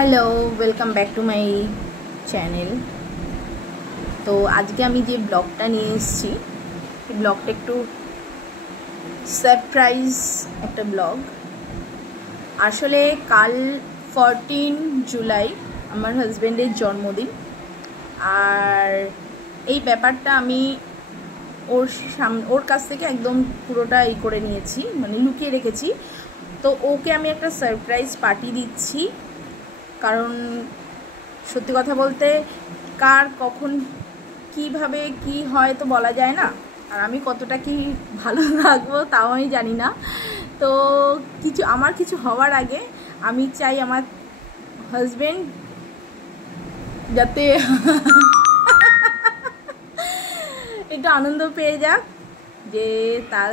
Hello, welcome back to my channel. তো আজকে আমি যে ব্লগটা নিয়ে এসেছি, এই ব্লগটা একটু সারপ্রাইজ একটা ব্লগ। আসলে কাল 14 জুলাই আমার হাজব্যান্ডের জন্মদিন, আর এই ব্যাপারটা আমি ওর কাছ থেকে একদম পুরোটা করে নিয়েছি, মানে লুকিয়ে রেখেছি। তো ওকে আমি একটা সারপ্রাইজ পার্টি দিচ্ছি, কারণ সত্যি কথা বলতে কার কখন কিভাবে কি হয় তো বলা যায় না, আর আমি কতটা কি ভালো থাকবো তাও আমি জানি না। তো আমার কিছু হওয়ার আগে আমি চাই আমার হাজবেন্ড যাতে একটু আনন্দ পেয়ে যাক, যে তার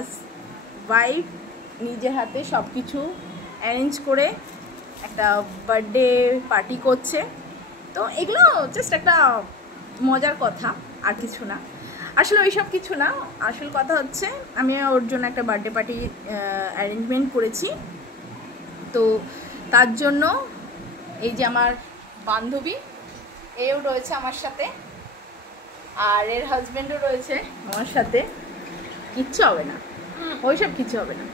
ওয়াইফ নিজের হাতে সব কিছু অ্যারেঞ্জ করে একটা বার্থডে পার্টি করছে। তো এগুলো জাস্ট একটা মজার কথা, আর কিছু না। আসলে ওই সব কিছু না, আসল কথা হচ্ছে আমি ওর জন্য একটা বার্থডে পার্টি অ্যারেঞ্জমেন্ট করেছি। তো তার জন্য এই যে আমার বান্ধবী, এও রয়েছে আমার সাথে, আর এর হাজব্যান্ডও রয়েছে আমার সাথে। কিচ্ছু হবে না, ওইসব কিছু হবে না।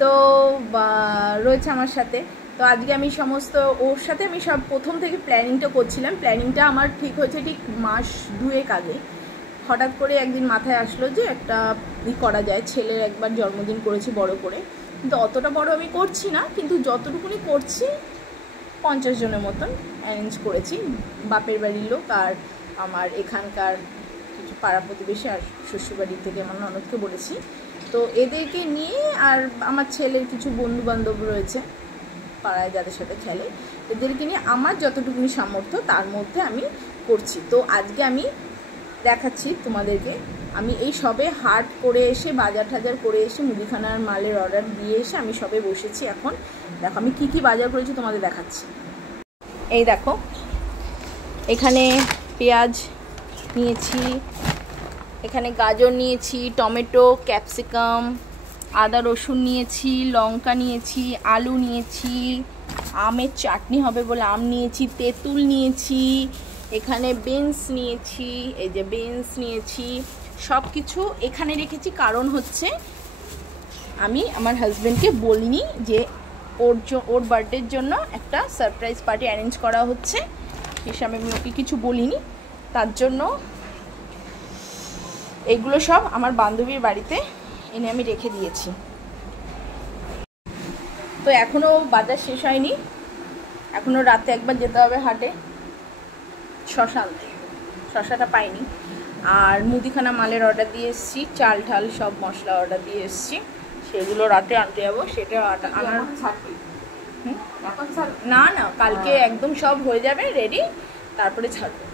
তো রয়েছে আমার সাথে। তো আজকে আমি সমস্ত ওর সাথে আমি সব প্রথম থেকে প্ল্যানিংটা করছিলাম। প্ল্যানিংটা আমার ঠিক হয়েছে ঠিক মাস দুয়েক আগে। হঠাৎ করে একদিন মাথায় আসলো যে একটা করা যায়, ছেলের একবার জন্মদিন করেছি বড় করে, কিন্তু অতটা বড় আমি করছি না, কিন্তু যতটুকুনি করছি 50 জনের মতন অ্যারেঞ্জ করেছি। বাপের বাড়ির লোক আর আমার এখানকার কিছু পাড়া প্রতিবেশী আর শ্বশুরবাড়ি থেকে আমার ননদকে বলেছি। তো এদেরকে নিয়ে আর আমার ছেলের কিছু বন্ধু বান্ধব রয়েছে পাড়ায় যাদের সাথে খেলে, এদেরকে নিয়ে আমার যতটুকুনি সামর্থ্য তার মধ্যে আমি করছি। তো আজকে আমি দেখাচ্ছি তোমাদেরকে। আমি এই সবে হাট করে এসে, বাজার টাজার করে এসে, মুদিখানার মালের অর্ডার দিয়ে এসে আমি সবে বসেছি। এখন দেখো আমি কি কি বাজার করেছি তোমাদের দেখাচ্ছি। এই দেখো, এখানে পেঁয়াজ নিয়েছি, এখানে গাজর নিয়েছি, টমেটো, ক্যাপসিকাম, আদা রসুন নিয়েছি, লঙ্কা নিয়েছি, আলু নিয়েছি, আমের চাটনি হবে বলে আম নিয়েছি, তেঁতুল নিয়েছি, এখানে বিনস নিয়েছি, এই যে বিনস নিয়েছি। সব কিছু এখানে রেখেছি, কারণ হচ্ছে আমি আমার হাজব্যান্ডকে বলিনি যে ওর বার্থডের জন্য একটা সারপ্রাইজ পার্টি অ্যারেঞ্জ করা হচ্ছে, হিসাবে আমি ওকে কিছু বলিনি। তার জন্য এগুলো সব আমার বান্ধবীর বাড়িতে এনে আমি রেখে দিয়েছি। তো এখনও বাজার শেষ হয়নি, এখনও রাতে একবার যেতে হবে হাটে শশা আনতে, শশাটা পাইনি। আর মুদিখানা মালের অর্ডার দিয়ে এসেছি, চাল ঠাল সব মশলা অর্ডার দিয়ে এসেছি, সেগুলো রাতে আনতে যাবো। সেটা আনার না না, কালকে একদম সব হয়ে যাবে রেডি, তারপরে ছাড়বো।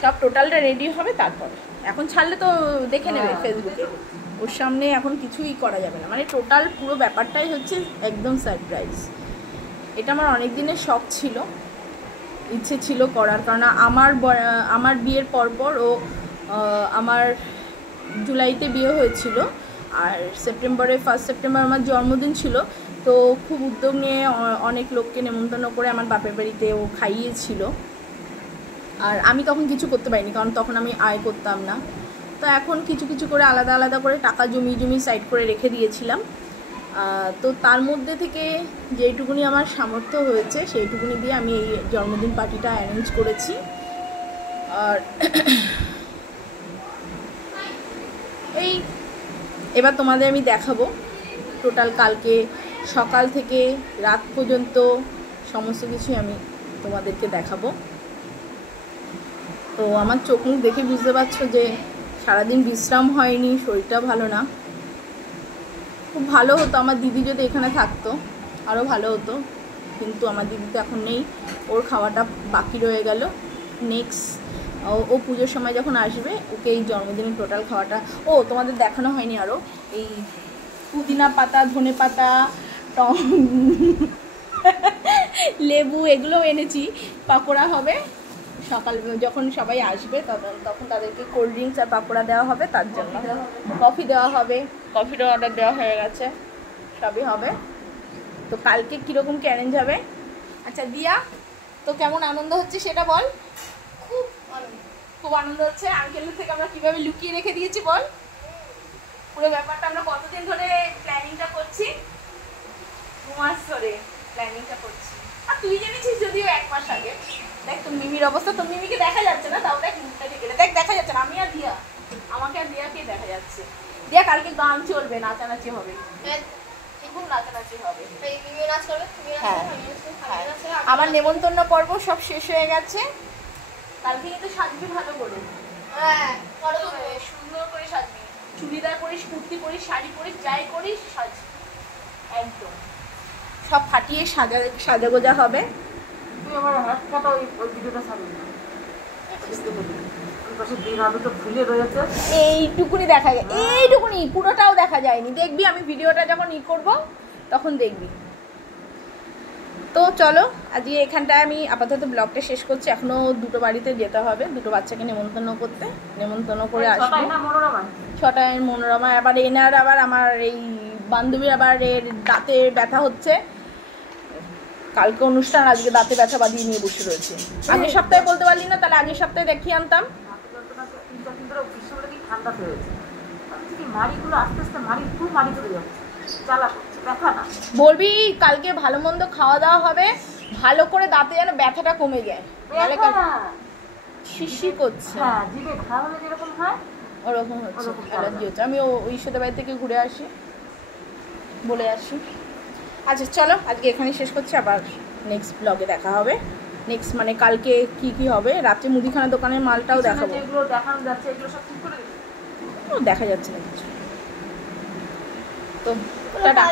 সব টোটালটা রেডি হবে তারপরে। এখন ছাড়লে তো দেখে নেবে ফেসবুকে, ওর সামনে এখন কিছুই করা যাবে না। মানে টোটাল পুরো ব্যাপারটাই হচ্ছে একদম সারপ্রাইজ। এটা আমার অনেক দিনের শখ ছিল, ইচ্ছে ছিল করার, কারণ আমার বিয়ের পরপর ও আমার জুলাইতে বিয়ে হয়েছিল, আর সেপ্টেম্বরে 1 সেপ্টেম্বর আমার জন্মদিন ছিল। তো খুব উদ্যোগ নিয়ে অনেক লোককে নেমন্তন্ন করে আমার বাপের বাড়িতে ও খাইয়েছিল, আর আমি তখন কিছু করতে পারিনি, কারণ তখন আমি আয় করতাম না। তো এখন কিছু কিছু করে আলাদা আলাদা করে টাকা জমি সাইড করে রেখে দিয়েছিলাম। তো তার মধ্যে থেকে যেইটুকুনি আমার সামর্থ্য হয়েছে সেইটুকুনি দিয়ে আমি এই জন্মদিন পার্টিটা অ্যারেঞ্জ করেছি। আর এই এবার তোমাদের আমি দেখাবো টোটাল কালকে সকাল থেকে রাত পর্যন্ত সমস্ত কিছুই আমি তোমাদেরকে দেখাবো। তো আমার চোখ মুখ দেখে বুঝতে পারছো যে সারাদিন বিশ্রাম হয়নি, শরীরটা ভালো না। খুব ভালো হতো আমার দিদি যদি এখানে থাকতো, আরও ভালো হতো, কিন্তু আমার দিদি তো এখন নেই, ওর খাওয়াটা বাকি রয়ে গেল। নেক্সট ও পুজোর সময় যখন আসবে ওকে এই জন্মদিনের টোটাল খাওয়াটা, তোমাদের দেখানো হয়নি আরও, এই পুদিনা পাতা, ধনে পাতা, লেবু এগুলো এনেছি। পাকোড়া হবে সকাল যখন সবাই আসবে, তখন তাদেরকে কোল্ড ড্রিঙ্কস আর পাকোড়া দেওয়া হবে, তার জন্য কফি দেওয়া হবে, কফিরও অর্ডার দেওয়া হয়ে গেছে, সবই হবে। তো কালকে কীরকম কি অ্যারেঞ্জ হবে। আচ্ছা দিয়া, তো তো কেমন আনন্দ হচ্ছে সেটা বল। খুব আনন্দ, খুব আনন্দ হচ্ছে। আঙ্কেলের থেকে আমরা কিভাবে লুকিয়ে রেখে দিয়েছি বল। পুরো ব্যাপারটা আমরা কতদিন ধরে প্ল্যানিংটা করছি, 2 মাস ধরে প্ল্যানিংটা করছি। আর তুই জেনেছিস যদিও 1 মাস আগে। দেখ তোর মিমির অবস্থা, তোর মিমিকে দেখা যাচ্ছে না, তাও দেখ মুখটা ঢেকে দেখ, দেখা যাচ্ছে না। আমি আর দিয়া, আমাকে আর দিয়াকে দেখা যাচ্ছে। দিয়া কালকে গান চলবে, নাচানাচি হবে, খুব নাচানাচি হবে। আমার নেমন্তন্ন পর্ব সব শেষ হয়ে গেছে। কালকে কিন্তু সাজবি ভালো করে, সুন্দর করে সাজবি, চুড়িদার পরিস, কুর্তি পরিস, শাড়ি পরিস, যাই করিস সাজ, একদম সব ফাটিয়ে সাজাগোজা হবে। তুই আমার হাত কাটা ওই ভিডিওটা ছাড়বি না, দিন আলু তো ফুলে রয়েছে, এইটুকুনি দেখা যায়, এইটুকুনি, পুরোটাও দেখা যায়নি। দেখবি আমি ভিডিওটা যখন করব তখন দেখবি। তো চলো আজকে এখানটায় আমি আপাতত ব্লগটা শেষ করছি। এখনো 2টো বাড়িতে যেতে হবে, 2টো বাচ্চাকে নেমন্তন্ন করতে, নেমন্তন্ন করে আসবো। 6টায় মনোরমা। আবার এনার আবার আমার এই বান্ধবীর আবার এর দাঁতে ব্যথা হচ্ছে, কালকে অনুষ্ঠান, আজকে দাঁতে ব্যথা বাঁধিয়ে নিয়ে বসে রয়েছে। আগের সপ্তাহে বলতে পারলি না, তাহলে আগের সপ্তাহে দেখিয়ে আনতাম। ঠান্ডা হয়েছে, মাড়িগুলো আস্তে আস্তে মাড়ি খুব মাড়ি চলে যাচ্ছে, জ্বালা করছে, ব্যথা না। বলবি কালকে ভালো মন্দ খাওয়া দাওয়া হবে, ভালো করে দাঁতে যেন ব্যথাটা কমে যায়, শিশি করছে। হ্যাঁ, জিভে ঘা হলে যেরকম হয় ওরকম হচ্ছে, অ্যালার্জি হচ্ছে। আমি ওই সাথে বাড়ি থেকে ঘুরে আসি, বলে আসি। আচ্ছা চলো আজকে এখানে শেষ করছি, আবার নেক্সট ব্লগে দেখা হবে। নেক্সট মানে কালকে কি কি হবে, রাত্রে মুদিখানা দোকানের মালটাও দেখাবো। যেগুলো দেখানো যাচ্ছে এগুলো সব ঠিক করে দিবি? দেখা যাচ্ছে না কিছু। তো টাটা।